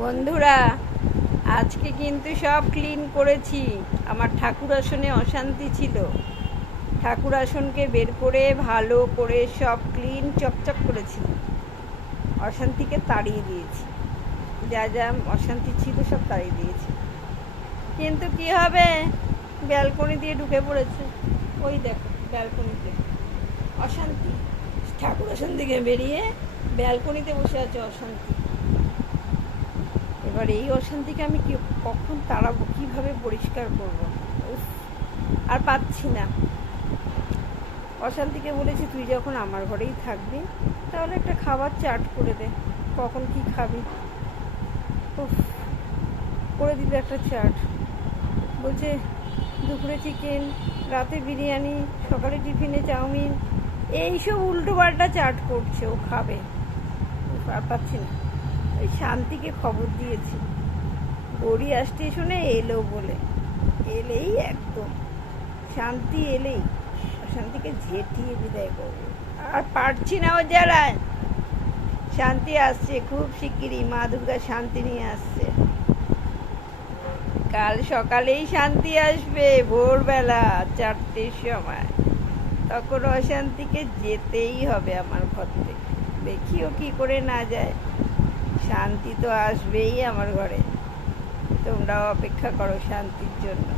বন্ধুরা, আজকে কিন্তু সব ক্লিন করেছি। আমার ঠাকুর আসনে অশান্তি ছিল। ঠাকুর আসনকে বের করে ভালো করে সব ক্লিন চকচক করেছি। অশান্তিকে তাড়িয়ে দিয়েছি। যা যা অশান্তি ছিল সব তাড়িয়ে দিয়েছি। কিন্তু কি হবে, ব্যালকনি দিয়ে ঢুকে পড়েছে। ওই দেখো ব্যালকনিতে অশান্তি। ঠাকুর আসন থেকে বেরিয়ে ব্যালকনিতে বসে আছে অশান্তি। এবার এই অশান্তিকে আমি কখন তাড়াবো, কীভাবে পরিষ্কার করবো? উফ, আর পাচ্ছি না। অশান্তিকে বলেছি, তুই যখন আমার ঘরেই থাকবি তাহলে একটা খাবার চাট করে দে। কখন কি খাবি? উফ, করে দিল একটা চাট। বলছে দুপুরে চিকেন, রাতে বিরিয়ানি, সকালে টিফিনে চাউমিন, এইসব উল্টো পাল্টা চাট করছে, ও খাবে। আর পাচ্ছি না। ওই শান্তিকে খবর দিয়েছি, গড়ি স্টেশনে এলো বলে। এলেই একদম শান্তি এলেই শান্তিকে ঝেঁটিয়ে বিদায় করবো। আর পারছি না ও জ্বালায়। শান্তি আসছে খুব শিগগিরই, মা দুর্গা শান্তি নিয়ে আসছে। কাল সকালেই শান্তি আসবে, ভোরবেলা 4টের সময়। তখন অশান্তিকে যেতেই হবে আমার ঘর থেকে। দেখিও কি করে না যায়। শান্তি তো আসবেই আমার ঘরে। তোমরাও অপেক্ষা করো শান্তির জন্য।